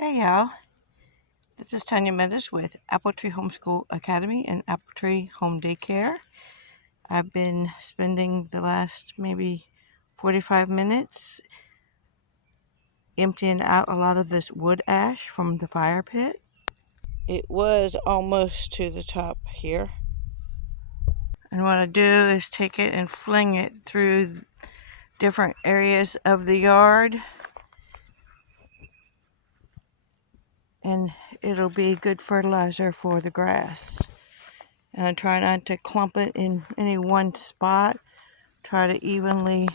Hey y'all, this is Tanya Meadows with Apple Tree Homeschool Academy and Apple Tree Home Daycare. I've been spending the last maybe 45 minutes emptying out a lot of this wood ash from the fire pit. It was almost to the top here. And what I do is take it and fling it through different areas of the yard. And it'll be good fertilizer for the grass. And I try not to clump it in any one spot. Try to evenly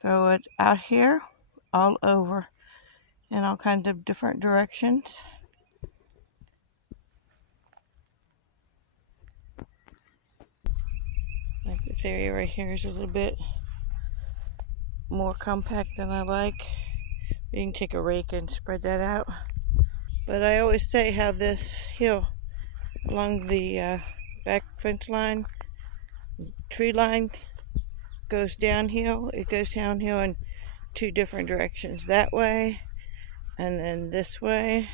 throw it out here, all over, in all kinds of different directions. Like this area right here is a little bit more compact than I like. You can take a rake and spread that out. But I always say how this hill along the back fence line, tree line, goes downhill. It goes downhill in two different directions. That way, and then this way.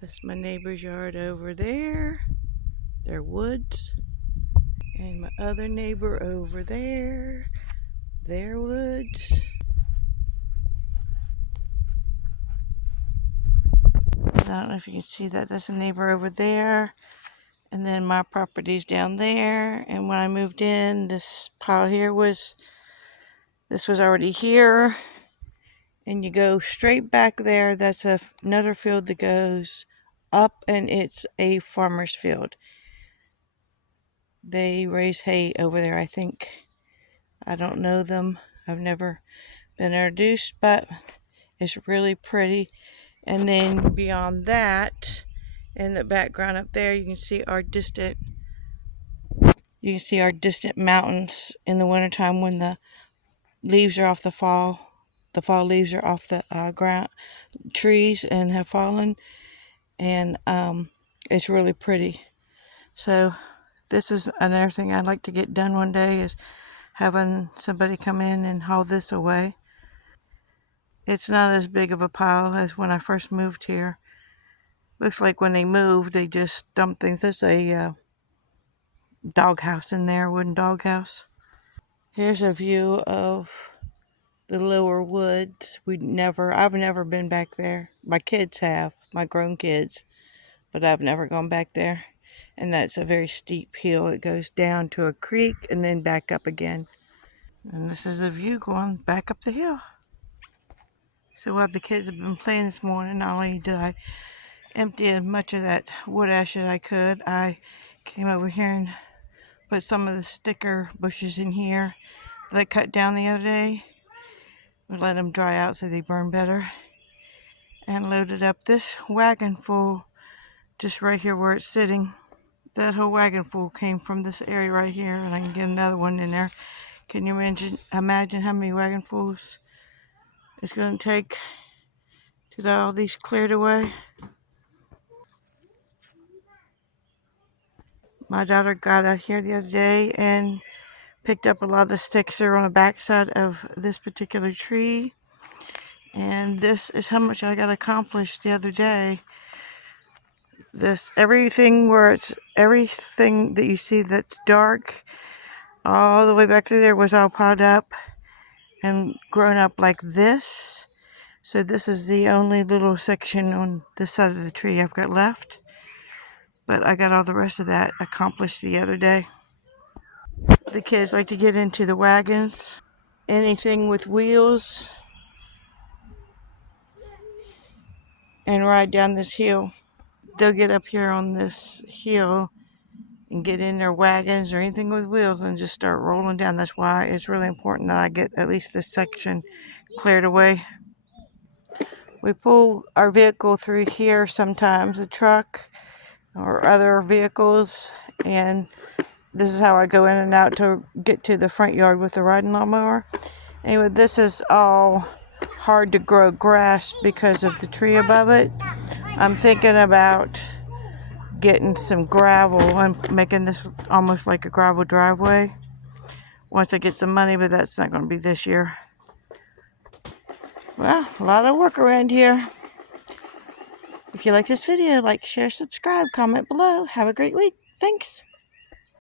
That's my neighbor's yard over there. Their woods. And my other neighbor over there, their woods. I don't know if you can see that. That's a neighbor over there. And then my property's down there. And when I moved in, this pile here was already here. And you go straight back there. That's another field that goes up, and it's a farmer's field. They raise hay over there, I think. I don't know them. I've never been introduced, but it's really pretty. And then beyond that, in the background up there, you can see our distant mountains in the wintertime when the leaves are off the fall. The fall leaves are off the ground, trees, and have fallen. And it's really pretty. So this is another thing I'd like to get done one day, is having somebody come in and haul this away. It's not as big of a pile as when I first moved here. Looks like when they moved, they just dumped things. There's a doghouse in there, wooden doghouse. Here's a view of the lower woods. I've never been back there. My kids have, my grown kids, but I've never gone back there. And that's a very steep hill. It goes down to a creek and then back up again. And this is a view going back up the hill. So while the kids have been playing this morning, not only did I empty as much of that wood ash as I could, I came over here and put some of the sticker bushes in here that I cut down the other day. We let them dry out so they burn better. And loaded up this wagon full just right here where it's sitting. That whole wagon full came from this area right here, and I can get another one in there. Can you imagine how many wagonfuls it's going to take to get all these cleared away? My daughter got out here the other day and picked up a lot of the sticks that are on the backside of this particular tree. And this is how much I got accomplished the other day. Everything that you see that's dark, all the way back through there was all piled up and grown up like this. So this is the only little section on this side of the tree I've got left. But I got all the rest of that accomplished the other day. The kids like to get into the wagons, anything with wheels, and ride down this hill. They'll get up here on this hill and get in their wagons or anything with wheels and just start rolling down. That's why it's really important that I get at least this section cleared away. We pull our vehicle through here sometimes, a truck or other vehicles, and this is how I go in and out to get to the front yard with the riding lawnmower. Anyway, this is all hard to grow grass because of the tree above it. I'm thinking about getting some gravel and making this almost like a gravel driveway once I get some money, but that's not going to be this year. Well, a lot of work around here. If you like this video, like, share, subscribe, comment below. Have a great week. Thanks.